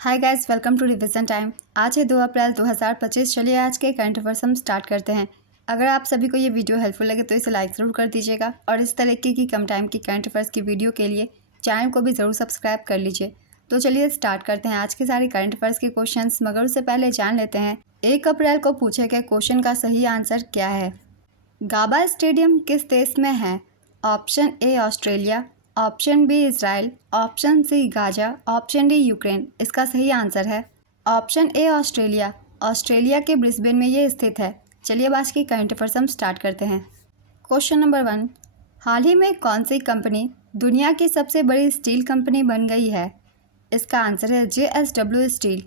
Hi guys, welcome to revision time. आज है 2 अप्रैल 2025। चलिए आज के करंट अफेयर्स हम स्टार्ट करते हैं। अगर आप सभी को ये वीडियो हेल्पफुल लगे तो इसे लाइक ज़रूर कर दीजिएगा और इस तरीके की कम टाइम की करंट अफेयर्स की वीडियो के लिए चैनल को भी ज़रूर सब्सक्राइब कर लीजिए। तो चलिए स्टार्ट करते हैं आज के सारे करंट अफेयर्स के क्वेश्चन, मगर उससे पहले जान लेते हैं 1 अप्रैल को पूछे गए क्वेश्चन का सही आंसर क्या है। गाबा स्टेडियम किस देश में है? Option A Australia, option B Israel, option C Gaza, option D Ukraine. इसका सही आंसर है ऑप्शन ए ऑस्ट्रेलिया। ऑस्ट्रेलिया के ब्रिस्बेन में ये स्थित है। चलिए अब आज की करंट अफेयर्स हम स्टार्ट करते हैं। क्वेश्चन नंबर 1, हाल ही में कौन सी कंपनी दुनिया की सबसे बड़ी स्टील कंपनी बन गई है? इसका आंसर है JSW स्टील।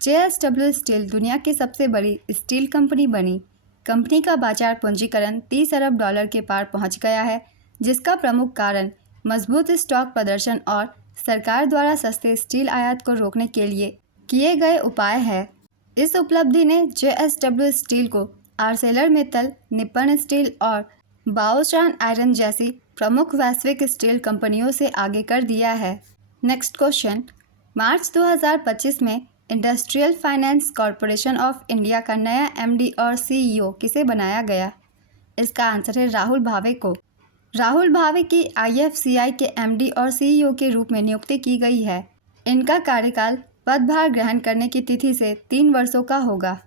JSW स्टील दुनिया की सबसे बड़ी स्टील कंपनी बनी। कंपनी का बाजार पूंजीकरण 30 अरब डॉलर के पार पहुंच गया है, जिसका प्रमुख कारण मजबूत स्टॉक प्रदर्शन और सरकार द्वारा सस्ते स्टील आयात को रोकने के लिए किए गए उपाय है। इस उपलब्धि ने JSW स्टील को आर्सेलरमित्तल, निप्पन स्टील और बाओचान आयरन जैसी प्रमुख वैश्विक स्टील कंपनियों से आगे कर दिया है। नेक्स्ट क्वेश्चन, मार्च 2025 में industrial finance corporation of India का नया MD और CEO किसे बनाया गया? इसका आंसर है राहुल भावे को। राहुल भावे की IFCI के MD और CEO के रूप में नियुक्ति की गई है। इनका कार्यकाल पदभार ग्रहण करने की तिथि से 3 वर्षों का होगा।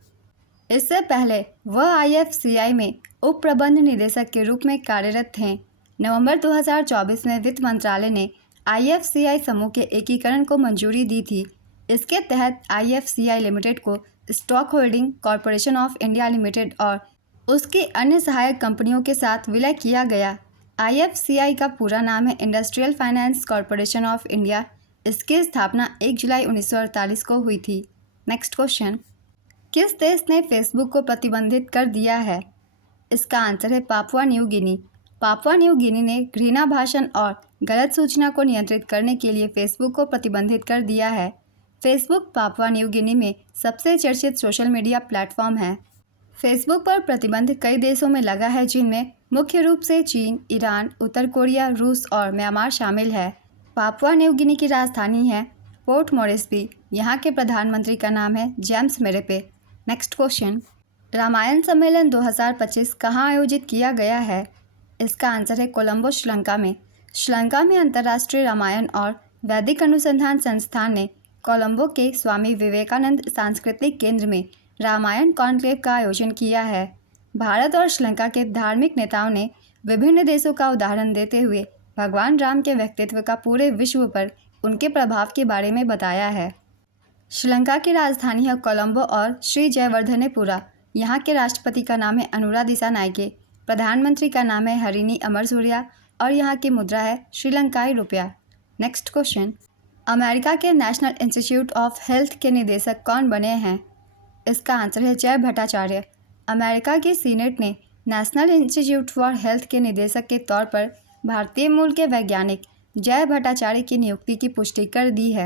इससे पहले वह IFCI में उप प्रबंध निदेशक के रूप में कार्यरत थे। नवंबर 2024 में वित्त मंत्रालय ने IFCI समूह के एकीकरण को मंजूरी दी थी। इसके तहत IFCI लिमिटेड को stock holding corporation of India limited और उसकी अन्य सहायक कंपनियों के साथ विलय किया गया। IFCI का पूरा नाम है industrial finance corporation of India. इसकी स्थापना 1 जुलाई 1948 को हुई थी। नेक्स्ट क्वेश्चन, किस देश ने फेसबुक को प्रतिबंधित कर दिया है? इसका आंसर है Papua New Guinea. Papua New Guinea ने घृणा भाषण और गलत सूचना को नियंत्रित करने के लिए फेसबुक को प्रतिबंधित कर दिया है। फेसबुक पापुआ न्यू गिनी में सबसे चर्चित सोशल मीडिया प्लेटफॉर्म है। फेसबुक पर प्रतिबंध कई देशों में लगा है, जिनमें मुख्य रूप से चीन, ईरान, उत्तर कोरिया, रूस और म्यांमार शामिल है। पापुआ न्यू गिनी की राजधानी है पोर्ट मोरेस्बी। यहाँ के प्रधानमंत्री का नाम है जेम्स मेरेपे। नेक्स्ट क्वेश्चन, रामायण सम्मेलन 2025 कहाँ आयोजित किया गया है? इसका आंसर है कोलंबो, श्रीलंका में। श्रीलंका में अंतर्राष्ट्रीय रामायण और वैदिक अनुसंधान संस्थान ने कोलंबो के स्वामी विवेकानंद सांस्कृतिक केंद्र में रामायण कॉन्क्लेव का आयोजन किया है। भारत और श्रीलंका के धार्मिक नेताओं ने विभिन्न देशों का उदाहरण देते हुए भगवान राम के व्यक्तित्व का पूरे विश्व पर उनके प्रभाव के बारे में बताया है। श्रीलंका की राजधानी है कोलंबो और श्री जयवर्धनेपुरा। यहाँ के राष्ट्रपति का नाम है अनुरा दिसानायके। प्रधानमंत्री का नाम है हरिनी अमरसूरिया और यहाँ की मुद्रा है श्रीलंकाई रुपया। नेक्स्ट क्वेश्चन, अमेरिका के नेशनल इंस्टीट्यूट ऑफ हेल्थ के निदेशक कौन बने हैं? इसका आंसर है जय भट्टाचार्य। अमेरिका की सीनेट ने नेशनल इंस्टीट्यूट फॉर हेल्थ के निदेशक के तौर पर भारतीय मूल के वैज्ञानिक जय भट्टाचार्य की नियुक्ति की पुष्टि कर दी है।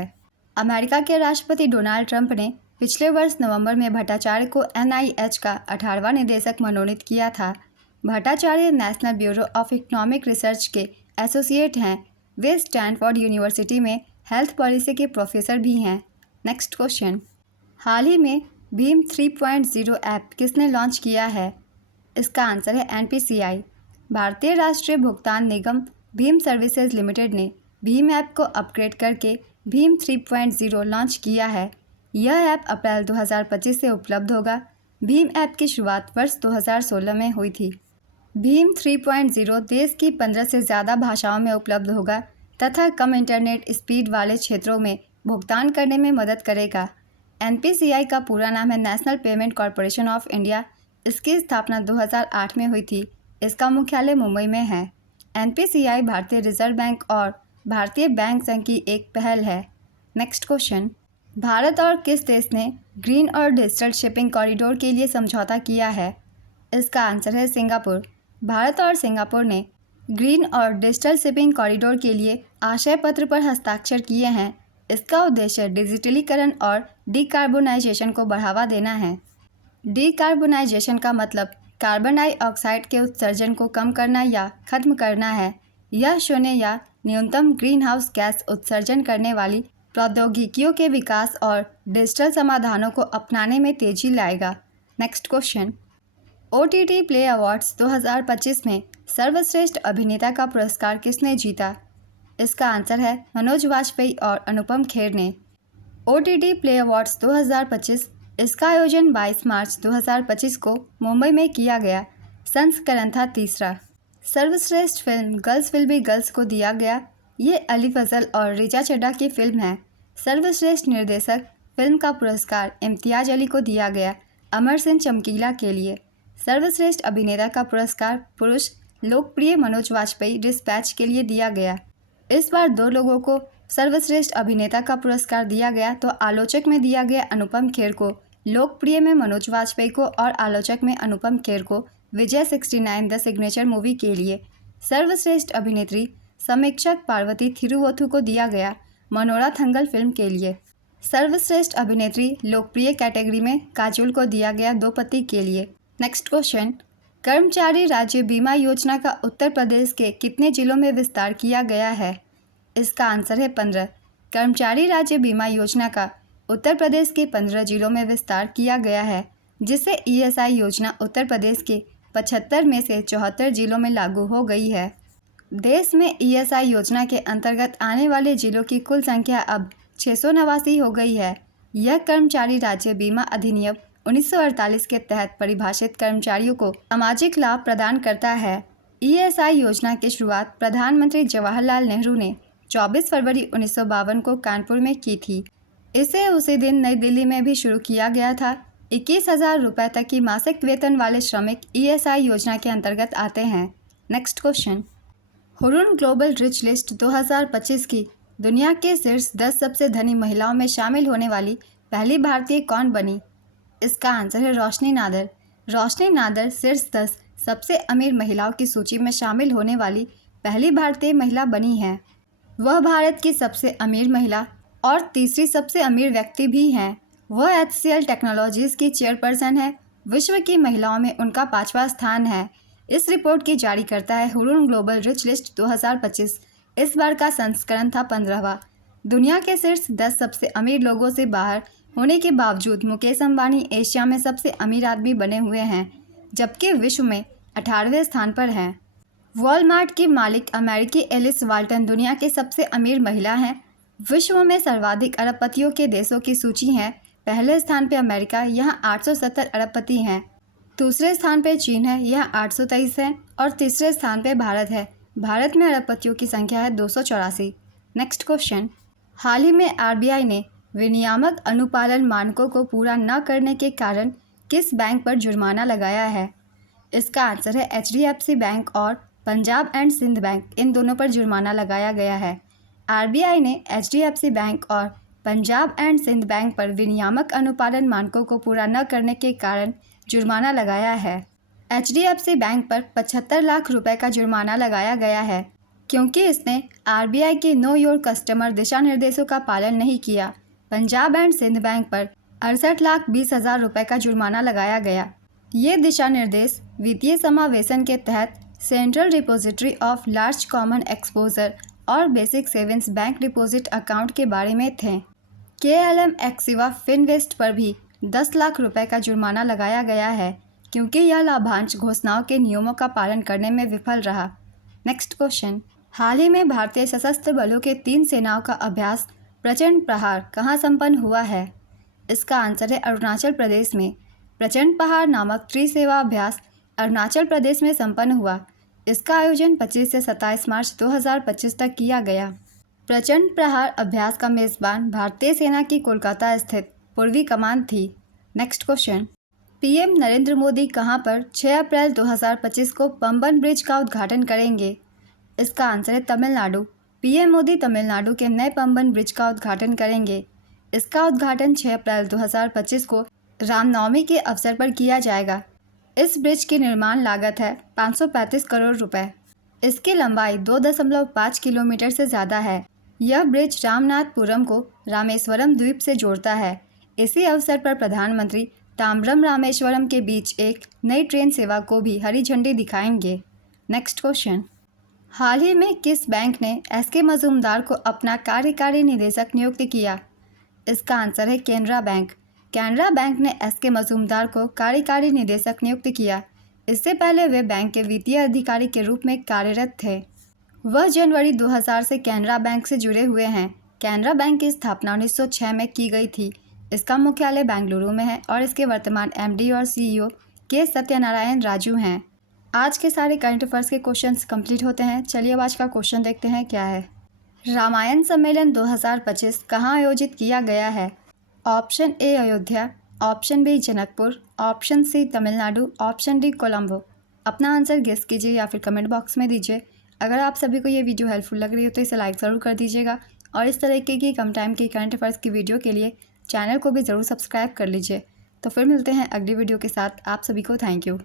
अमेरिका के राष्ट्रपति डोनाल्ड ट्रंप ने पिछले वर्ष नवंबर में भट्टाचार्य को NIH का 18वां निदेशक मनोनीत किया था। Bhattacharya national bureau of economic research के एसोसिएट हैं। वे स्टैनफोर्ड यूनिवर्सिटी में हेल्थ पॉलिसी के प्रोफेसर भी हैं। नेक्स्ट क्वेश्चन, हाल ही में भीम 3.0 ऐप किसने लॉन्च किया है? इसका आंसर है NPCI। भारतीय राष्ट्रीय भुगतान निगम भीम सर्विसेज लिमिटेड ने भीम ऐप को अपग्रेड करके भीम 3.0 लॉन्च किया है। यह ऐप अप्रैल 2025 से उपलब्ध होगा। भीम ऐप की शुरुआत वर्ष 2016 में हुई थी। भीम 3.0 देश की 15 से ज़्यादा भाषाओं में उपलब्ध होगा तथा कम इंटरनेट स्पीड वाले क्षेत्रों में भुगतान करने में मदद करेगा। NPCI का पूरा नाम है national payment corporation of India. इसकी स्थापना 2008 में हुई थी। इसका मुख्यालय मुंबई में है। NPCI भारतीय रिजर्व बैंक और भारतीय बैंक संघ की एक पहल है। नेक्स्ट क्वेश्चन, भारत और किस देश ने ग्रीन और डिजिटल शिपिंग कॉरिडोर के लिए समझौता किया है? इसका आंसर है सिंगापुर। भारत और सिंगापुर ने ग्रीन और डिजिटल शिपिंग कॉरिडोर के लिए आशय पत्र पर हस्ताक्षर किए हैं। इसका उद्देश्य डिजिटलीकरण और डीकार्बोनाइजेशन को बढ़ावा देना है। डीकार्बोनाइजेशन का मतलब कार्बन डाइऑक्साइड के उत्सर्जन को कम करना या खत्म करना है। यह शून्य या न्यूनतम ग्रीन हाउस गैस उत्सर्जन करने वाली प्रौद्योगिकियों के विकास और डिजिटल समाधानों को अपनाने में तेजी लाएगा। Next question, OTT play awards 2025 में सर्वश्रेष्ठ अभिनेता का पुरस्कार किसने जीता? इसका आंसर है मनोज वाजपेयी और अनुपम खेर ने। OTT प्ले अवार्ड्स 2025, इसका आयोजन 22 मार्च 2025 को मुंबई में किया गया। संस्करण था तीसरा। सर्वश्रेष्ठ film girls will be girls को दिया गया। ये अली फजल और रिचा चड्ढा की फिल्म है। सर्वश्रेष्ठ निर्देशक फिल्म का पुरस्कार इम्तियाज अली को दिया गया अमर सिंह चमकीला के लिए। सर्वश्रेष्ठ अभिनेता का पुरस्कार पुरुष लोकप्रिय मनोज वाजपेयी डिस्पैच के लिए दिया गया। इस बार 2 लोगों को सर्वश्रेष्ठ अभिनेता का पुरस्कार दिया गया, तो आलोचक में दिया गया अनुपम खेर को, लोकप्रिय में मनोज वाजपेयी को और आलोचक में अनुपम खेर को विजय 69 द सिग्नेचर मूवी के लिए। सर्वश्रेष्ठ अभिनेत्री समीक्षक पार्वती थिरुवोथु को दिया गया मनोरा थंगल फिल्म के लिए। सर्वश्रेष्ठ अभिनेत्री लोकप्रिय कैटेगरी में काजोल को दिया गया दो पति के लिए। नेक्स्ट क्वेश्चन, कर्मचारी राज्य बीमा योजना का उत्तर प्रदेश के कितने जिलों में विस्तार किया गया है? इसका आंसर है 15। कर्मचारी राज्य बीमा योजना का उत्तर प्रदेश के 15 जिलों में विस्तार किया गया है, जिससे ESI योजना उत्तर प्रदेश के 75 में से 74 जिलों में लागू हो गई है। देश में ESI योजना के अंतर्गत आने वाले जिलों की कुल संख्या अब 689 हो गई है। यह कर्मचारी राज्य बीमा अधिनियम 1948 के तहत परिभाषित कर्मचारियों को सामाजिक लाभ प्रदान करता है। ESI योजना की शुरुआत प्रधानमंत्री जवाहरलाल नेहरू ने 24 फरवरी 1952 को कानपुर में की थी। इसे उसी दिन नई दिल्ली में भी शुरू किया गया था। 21,000 रुपये तक की मासिक वेतन वाले श्रमिक ESI योजना के अंतर्गत आते हैं। Next question, Hurun global rich list 2025 की दुनिया के शीर्ष 10 सबसे धनी महिलाओं में शामिल होने वाली पहली भारतीय कौन बनी? इसका आंसर है रोशनी नादर। रोशनी नादर शीर्ष 10 सबसे अमीर महिलाओं की सूची में शामिल होने वाली पहली भारतीय महिला बनी है। वह भारत की सबसे अमीर महिला और तीसरी सबसे अमीर व्यक्ति भी हैं। वह HCL टेक्नोलॉजीज़ की चेयरपर्सन है। विश्व की महिलाओं में उनका 5वां स्थान है। इस रिपोर्ट की जारी करता है हुरुन ग्लोबल रिच लिस्ट 2025। इस बार का संस्करण था 15वां। दुनिया के शीर्ष 10 सबसे अमीर लोगों से बाहर होने के बावजूद मुकेश अंबानी एशिया में सबसे अमीर आदमी बने हुए हैं, जबकि विश्व में 18वें स्थान पर हैं। वॉलमार्ट की मालिक अमेरिकी एलिस वाल्टन दुनिया के सबसे अमीर महिला हैं। विश्व में सर्वाधिक अरबपतियों के देशों की सूची है। पहले स्थान पर अमेरिका, यहाँ 870 अरबपति हैं। दूसरे स्थान पर चीन है, यह 823 है। और तीसरे स्थान पर भारत है। भारत में अरबपतियों की संख्या है 284। नेक्स्ट क्वेश्चन, हाल ही में RBI ने विनियामक अनुपालन मानकों को पूरा न करने के कारण किस बैंक पर जुर्माना लगाया है? इसका आंसर है HDFC बैंक और पंजाब एंड सिंध बैंक, इन दोनों पर जुर्माना लगाया गया है। RBI ने HDFC बैंक और पंजाब एंड सिंध बैंक पर विनियामक अनुपालन मानकों को पूरा न करने के कारण जुर्माना लगाया है। HDFC बैंक पर 75 लाख रुपए का जुर्माना लगाया गया है, क्योंकि इसने RBI के नो योर कस्टमर दिशा निर्देशों का पालन नहीं किया। पंजाब एंड सिंध बैंक पर 68,20,000 रुपये का जुर्माना लगाया गया। ये दिशा निर्देश वित्तीय समावेशन के तहत central depository of large common exposure और basic savings bank deposit account के बारे में थे। KLM एक्सिवा फिनवेस्ट पर भी 10 लाख रुपए का जुर्माना लगाया गया है, क्योंकि यह लाभांश घोषणाओं के नियमों का पालन करने में विफल रहा। नेक्स्ट क्वेश्चन, हाल ही में भारतीय सशस्त्र बलों के 3 सेनाओं का अभ्यास प्रचंड प्रहार कहाँ संपन्न हुआ है? इसका आंसर है अरुणाचल प्रदेश में। प्रचंड प्रहार नामक त्रिसेवा अभ्यास अरुणाचल प्रदेश में संपन्न हुआ। इसका आयोजन 25 से 27 मार्च 2025 तक किया गया। प्रचंड प्रहार अभ्यास का मेज़बान भारतीय सेना की कोलकाता स्थित पूर्वी कमान थी। Next question, PM Narendra Modi कहां पर 6 अप्रैल 2025 को पंबन ब्रिज का उद्घाटन करेंगे? इसका आंसर है तमिलनाडु। PM मोदी तमिलनाडु के नए पंबन ब्रिज का उद्घाटन करेंगे। इसका उद्घाटन 6 अप्रैल 2025 को रामनवमी के अवसर पर किया जाएगा। इस ब्रिज की निर्माण लागत है 535 करोड़ रुपए। इसकी लंबाई 2.5 किलोमीटर से ज़्यादा है। यह ब्रिज रामनाथपुरम को रामेश्वरम द्वीप से जोड़ता है। इसी अवसर पर प्रधानमंत्री ताम्बरम रामेश्वरम के बीच एक नई ट्रेन सेवा को भी हरी झंडी दिखाएंगे। नेक्स्ट क्वेश्चन, हाल ही में किस बैंक ने एस.के. मजूमदार को अपना कार्यकारी निदेशक नियुक्त किया? इसका आंसर है केनरा बैंक। केनरा बैंक ने एस.के. मजूमदार को कार्यकारी निदेशक नियुक्त किया। इससे पहले वे बैंक के वित्तीय अधिकारी के रूप में कार्यरत थे। वह जनवरी 2000 से केनरा बैंक से जुड़े हुए हैं। केनरा बैंक की स्थापना 1906 में की गई थी। इसका मुख्यालय बेंगलुरु में है और इसके वर्तमान एमडी और सीईओ के सत्यनारायण राजू हैं। आज के सारे करंट अफेयर्स के क्वेश्चंस कंप्लीट होते हैं। चलिए अब आज का क्वेश्चन देखते हैं क्या है। रामायण सम्मेलन 2025 कहाँ आयोजित किया गया है? ऑप्शन ए Ayodhya, option B Janakpur, option C Tamil Nadu, option D Colombo. अपना आंसर गेस कीजिए या फिर कमेंट बॉक्स में दीजिए। अगर आप सभी को ये वीडियो हेल्पफुल लग रही हो तो इसे लाइक ज़रूर कर दीजिएगा और इस तरीके की कम टाइम की करंट अफेयर्स की वीडियो के लिए चैनल को भी ज़रूर सब्सक्राइब कर लीजिए। तो फिर मिलते हैं अगली वीडियो के साथ। आप सभी को थैंक यू।